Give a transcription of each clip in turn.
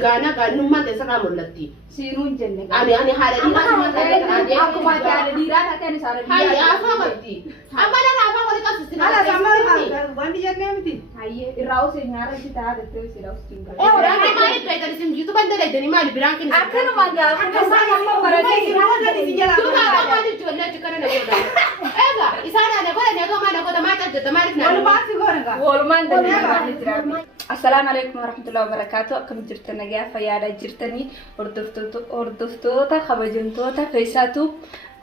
Gaana gaanummaa keessa kaa mul'atti. Siinuun jenne. Ani haala diiraa akkuma haala diiraa taatee isaanii diiraa. Hayya afaa qabdi. Amma nama afaa wali qabsiisin. Ala sama wanti jennee miti. Hayyee irraa osoo nyaara si ta'a jettee si dhawuutiin galu. Waraana maaliif beekan isin jitu banda leedanii maali biraan kennu. Akkanuma gaafa isaan amma baratee Tuuba afaa maaliif ijoollee achi kana na godhan. Egaa isaan ana godhan egaa maal godha maal tajjata maaliif na. Walumaa si goona. walumaan danda'amanii jira. Assalaamu alaykum warahmatullahi wabarakatuh. Akkam jirtan nagaa fayyaadha jirtanii hordoftoota kabajamtoota feesaatu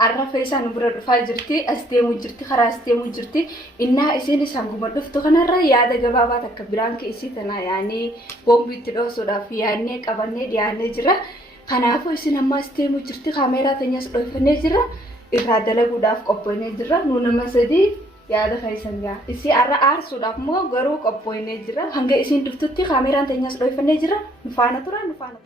arra feesaan bira dhufaa jirti as deemu jirti karaa as deemu jirti innaa isiin isaan guma dhuftu kanarra yaada gabaabaa takka biraan keessi tanaa yaanee boombiitti dhoosuudhaaf yaannee qabannee dhiyaannee jira. Kanaafuu isin amma as deemu jirti kaameeraa teenyas dhoofannee jira irraa dalaguudhaaf qophoonee jira nu nama sadii yaada feesan gaa isi arra aarsuudhaaf moo garuu qophoonee jira hanga isin dhuftutti kaameeraan teenyas dhoofannee jira nu faana tura nu faana.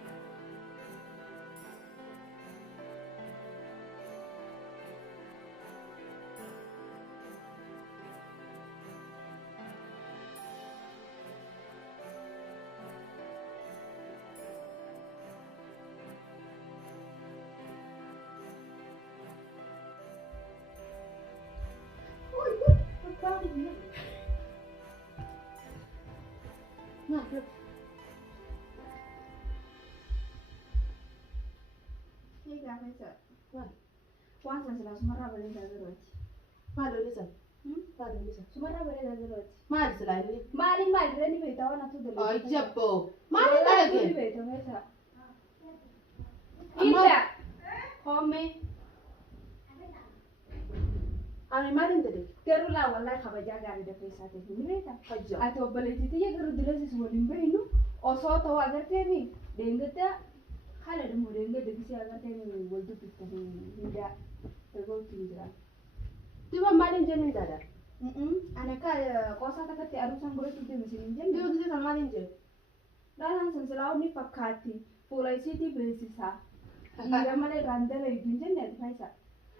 Waan sansilaa sumarraa bareedaa jiruuti. Maal olisan? Maal olisan? Sumarraa bareedaa jiruuti. Maal silaa inni? Maaliin reeni beektaa waan atu dalagee. Ay jabbo. Maaliin dalagee? Maaliin beektaa meeshaa. Inda. Hoomee. Ani maaliin dalagee? Garuu laa wallahi kabajaa gaarii dafee isaa ta'e ni beektaa. Hajja. Ati obboleettii xiyya garuu direessis waliin bahinu osoo ta'uu agartee fi deengada haala dhimmu deengada bisii agartee wal dubbiftanii hindaa ergootti hin jiran. Diba maaliin jennin dada? Ani akka qoosaa takkatti aduusaan godhachuu deemisiin hin jenne. Diba gisee kan maaliin jennu? Dhalaan sansilaa ni fakkaatti fuula isiitii beeksisaa. Dhiira malee irraan dalayitu hin jenne ati faayisaa.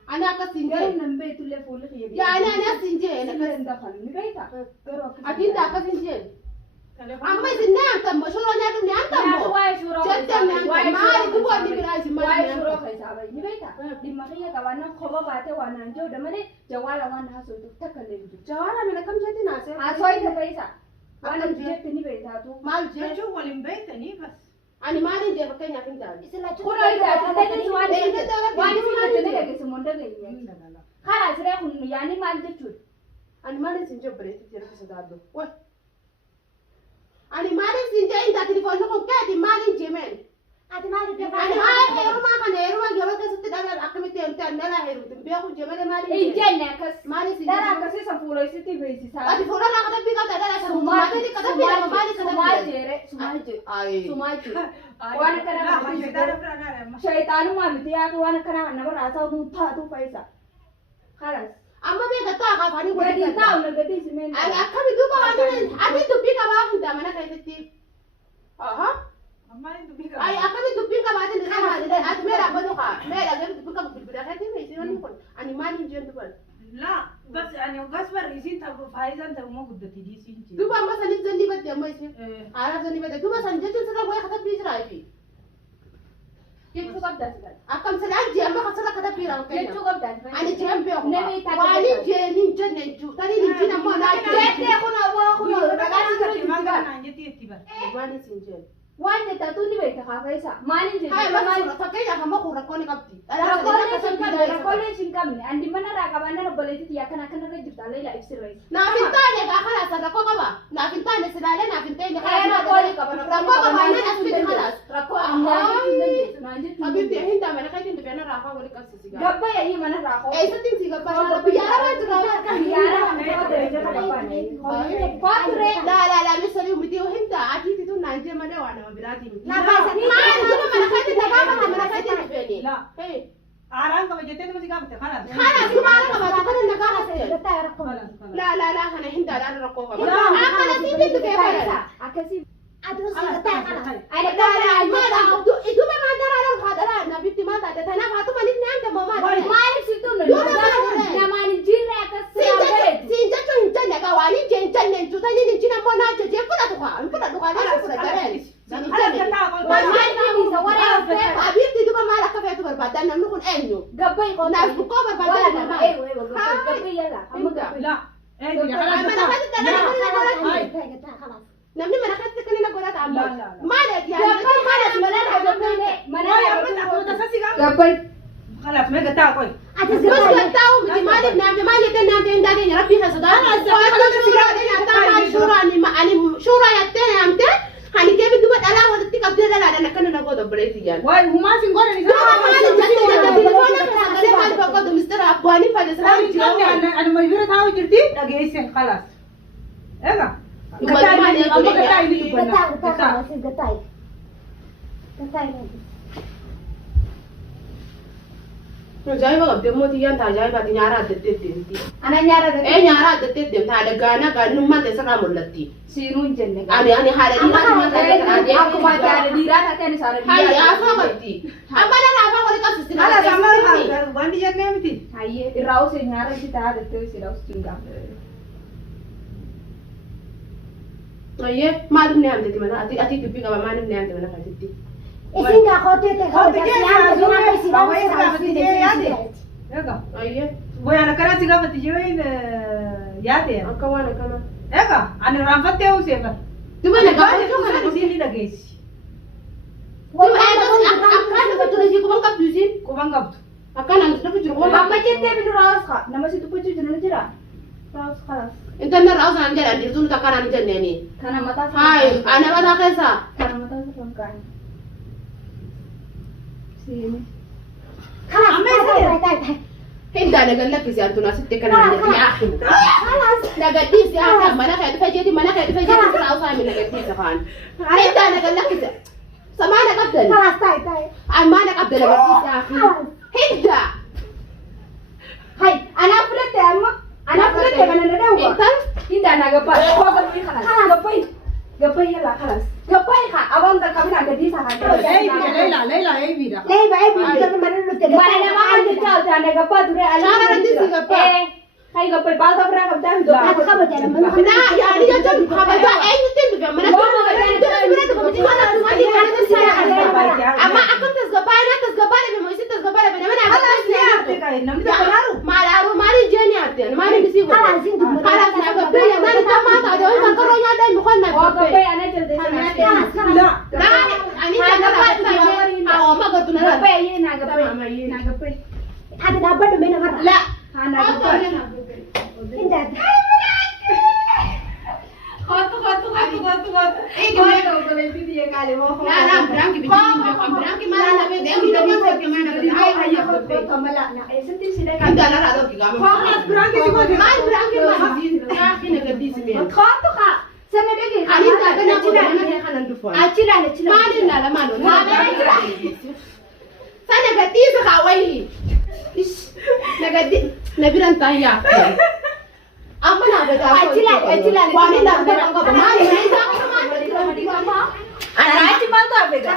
Ani akkasiin Garuu jee. nan beektullee fuulli kiyya. Yaa ani asiin jee. Silleen dafalu ni beektaa. Garuu akkasii. Atiin daa akkasiin jee. Amma isin ne antammo shuroo nyaatu ne antammo. Waa'ee suuraa Jettan ne antammo. Maali dubboo inni biraa isin maali waa'ee ne suuraa antammo. keessaa bahi ni beektaa. Dhimma kiyya qabaannaan kopha baatee waan naan jedhu malee jawaala waan haasoftuuf takka illee hin jiru. Jawaala mina kam jetti naasee. Haasoo isa fe'isaa. Waan ati jette ni beektaatu. Maal jee? Jechuun waliin beektanii bas. Ani maaliin jee fakkeenyaaf hin taane. Kunoo isaa tajaajilli waan isin jettanii dhageessu moo dhageenye. Karaa siree kun yaani maal jechuudha. Ani maaliin sin jee bareetti jee rafisa daaddo. Wai. Ani maaliin sin jee inta telefoonni kun keeti maaliin jee meen. Ati maal Ani haa heerumaa kana heerumaa yeroo keessatti dhala akkamitti heerumte ani dhala heerumte beeku jee malee maaliin hin jee. jenne akkas. Maaliin sin Dara jee. akkasii san fuula isiitti beeksisaa. Ati fuuldura katabbii qabda dhala sana maaliin katabbii lama maaliin Sumaa katabbii. jeere sumaa jeere. Ayi. Sumaa jeere. Waan akkana Waan shayitaanummaa miti yaaqi waan akkana namarraa ta'uu taatu fayyisa. Kalas. Amma beekataa akaafanii Gadi godhatan. taa'u na gadi simeen. Ani akkami duuba waan ani dubbii qabaa hunda mana keessatti. Aha. Ay akkami dubbii qabaatin irraa maalidha? Ati meedha godhu kaa. Meedha gadi dubbii qabu bilbila keessatti meesii wanni kun. Ani maaliin jeen duban. laa bas ani gas barriisiin ta'u faayidaan ta'u moo guddatti diisiin jira. Duuba amma saniif zanni badde amma isin. Haala zanni badde duuba san jechuun sirra bu'ee katabbii jira ifi. Jechuu qabdaati gadi. Akkam silaan jee amma kan sirra katabbii jira fakkeenya. Jechuu qabdaati. Ani jeen beeku. Namni taate Waan hin jeeniin jenne jechuudha. Tanii hin jin ammoo naa Jettee kun awwaa kun dhagaa si jiru Maal jiru. naan jettee itti bar. Waan isin jeen. Waan jettaa tuunni beekta kaafeessa. Maaliin Hai jettaa mas fakkeenyaaf amma kun rakkoo ni qabdi. rakkoolee isin qabne andi manarraa qabaannaan obboleettiitti akkana akkanarra jirta leela ibsirreessa. Naaf hin taane egaa kalaas rakkoo qaba. Naaf hin taane silaalee naaf hin ta'e Rakkoolee qaba rakkoo qaba inni as fiti kalaas. Rakkoo naan jechuun Abibti hin taane mana kan hin dhufee raafaa wali qabsiisi gaa. gabba yaa'ii manarraa koo. Eessatti si gabbaa biyyaa irraa jira. Biyyaara kan dereja qabaanne. Faature. Laa misali miti hin taa atiiti tun naan jee malee waa nama biraatii miti. Nafaasanii. Maali duuba mana kan hin taphaa mana kan hin dhufee. Laa. Aaraan qaba jettee nama si gaafate kanaaf. Kanaaf duuba ala qaba kan hin nagaa hasee. Gattaa rakkoo. Laa kana hin taane rakkoo qaba. Akkana siifi dhufee bara. Akkasii. Aduus gattaa kana. Ani gattaa Duuba maa daraa haadharaa nabitti maa taate tanaaf haatuma ni nyaanta moo maali? maaliif si tunnu namaan hin jirre akkas Siin jechuun hin jenne egaa waan hin jenne hin jenne hin tuuta hin jenne ammoo naa jejjee fudhatu kaa hin fudhatu kaa naa fudhatu gareen. Kana gattaa qoy. namni kun eenyu Gabbai qofa. naaf buqqoo barbaadanii maal Gabbai yalla. Amma gabbai. لا ايه namni mana keessatti kan inni godhata amma La. maaliif maaliif Gabbai. خلاص ما قطع قوي bus gattaawu miti maaliif naamte maaliif naamte hin daageenye rabbii keessa suuraa yattee naamte hani keebi duba dhalaa walitti qabdee dhalaadhaan akkana na godha obboleessiyyan واي هما سنقول انا ما يبرد هاو جرتي دغيسين خلاص ايوه Ajaa'iba qabdee mootiyyaan taajaa'ibaati nyaara addattee deemti. Ana nyaara Nyaara addattee deemti haadha gaanaa gaannummaan teessarraa mul'atti. Siinuun jenne. Ani haadha dhiiraa Akkuma jaala dhiiraa taate ani saala Hayya dhiiraa. afaa qabdi. Amma dhala afaa wali qabsiisti. خلاص ما وانت جنة متي Hayyee irraa osoo nyaara ishee taa'aa jettee si raawustu hin gaafne. Ayyee maaliif ni hamteeti mana ati dubbii qaba maaliif ni hamte mana kanatti. Isinga khotete ايوه Ayyee وانا كرات قبل تجوين ياتي akka waan akkana. ايوه انا رانفتي وسيفا Duba na gaafa تو انا كسيني دغيس Duba akkana ka ture kuban qabdu isin. كوبان قبط Akkana nuti dhabu jiru. Amma jettee bidu raawus kaa nama si dubbachuu jiru ni jira. Raawus kalas. Intan na raawus aan jedhan dirtuun takka naan jenneeni. Kana mataa Haay ana mataa keessa. Kana mataa sirraan kaa'e. Siini. Hindaa nagan lakkisi antuna sitti kana jedhi aahin. Nagaddiisi aahin mana kee dhufe jeeti raawus aan nagaddiisa kaan. Hindaa nagan lakkisi. Samaana qabdan. Ammaana qabdan nagaddiisi aahin. Hindaa. Hai, anak fudhatte amma. Anak fudhatte kana na dawo. Intan Hindaa na gabbaa. Koo gabbii kalas. Gabbai. Gabbai yalla kalas. Gabbai kaa abaan da kabina gadiisa kaa. ليلى ليلى اي بيدا Mana nama kan jechaa utaane gabbaa ture alaa. Shaara gadiisi gabbaa. Hai gabbai baata biraa qabdaa hin naa yaani jechuun kabajaa eenyutti dhufe mana amma akkam tasgabbaadha bemo isin tasgabbaadha bene mana maalaaru maaliin jeeni aatte maaliin isii kalaas na gabbee nani tammaa taate wani kan karoo nyaadhaa hin bukan na gabbee Gabbai ana jalde sana. ani awama gatu na Gabbai yee na gabbai. Na gabbai. la Ana gabbai. Kotu. na brangi brangi mala na be dengi na be ke mana anda na rado ki gama brangi ma kina gadisi me Kotu ka. Sana dege. ani ta be na ko na ke hanan du fon Achila. malin na la malo na sana gadisi ka wai ish na gadi na biran ta ya amma na ga Achila. wani na ga ga malin na ta ana Achi mantu abega.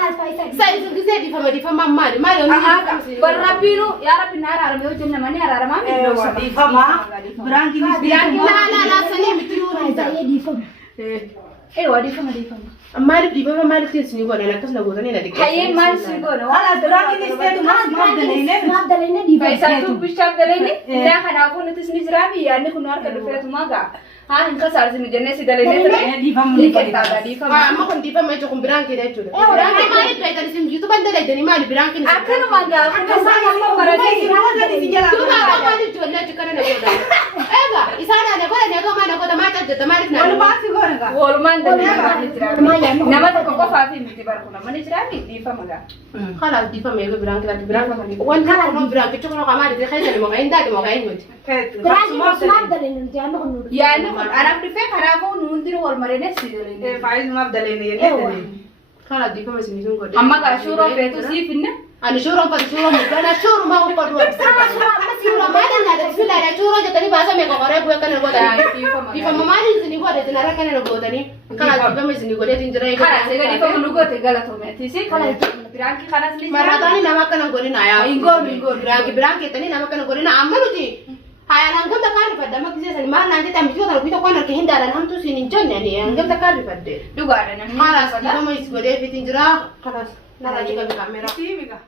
sai su gize di fama mali mali Barrabinu ya rabbi na arara me ujum namani arara ma mi. فما برانكي la sani mitu Wadi fama. mali di fama mali tis ni gona na kasna gona ne na dike Hayyee maal si goona? خلاص برانكي نستيت ما بدنا Faisatu bishak daleni. Daa kanaafuu nutis ni jiraami yaadni kun harka dhufeetu maga. Haa hin kasaarsi ni jennee si dalennee ture. دي فما Liqeettaadha dhiifama. amma kun di fama jechuun biraan kee jechuudha biraan kee mali beekan isin jitu ban dala jeni mali biraan kee Akkanuma gaafa kasaa amma baratee duba ba mali jolle jikana na goda ega isana na goda ne go mana goda ma tajjata mali na ولا ما في غورغا walumaan dandeenye ni jiraami. Nama tokko qofaa fi miti barkuna mani jiraami dhiifama gaa. خلاص دي فما يجو برانك لا برانك وانت كنو برانك تشكرو كما دي خير ما غين داد ما غين ود Yaadni kun anaaf dhufee kanaafuu nu hundinuu wal mareenee si dalennee. فايز ما بدنا خلاص دي فما سميتون غدا Amma gaa shuuroo feetu siif hinne. انا شورو فد شورو مدنا شورو ما هو قدوه شورو ما دنا ده بسم الله شورو جتني باسا مي غوري بو كان غدا Dhiifama دي gaa. فما ما دي زني غدا دنا ركن غدا ني خلاص دي فما زني غدا تنجري Kanas egaa dhiifama nu goote galatoomee. Si biraanki kanas ni maratani nama kana godina ya ingo branki tani nama kana godina amanuti haya nangam ta kari fadda makise sani mar nanti tam bijo tar bijo kwana ke hindaran ham tu sinin jonne ni nangam ta kari fadde dhugaadha namni. خلاص دي فما يسغدي في تنجرا خلاص نراجع بالكاميرا سيميكا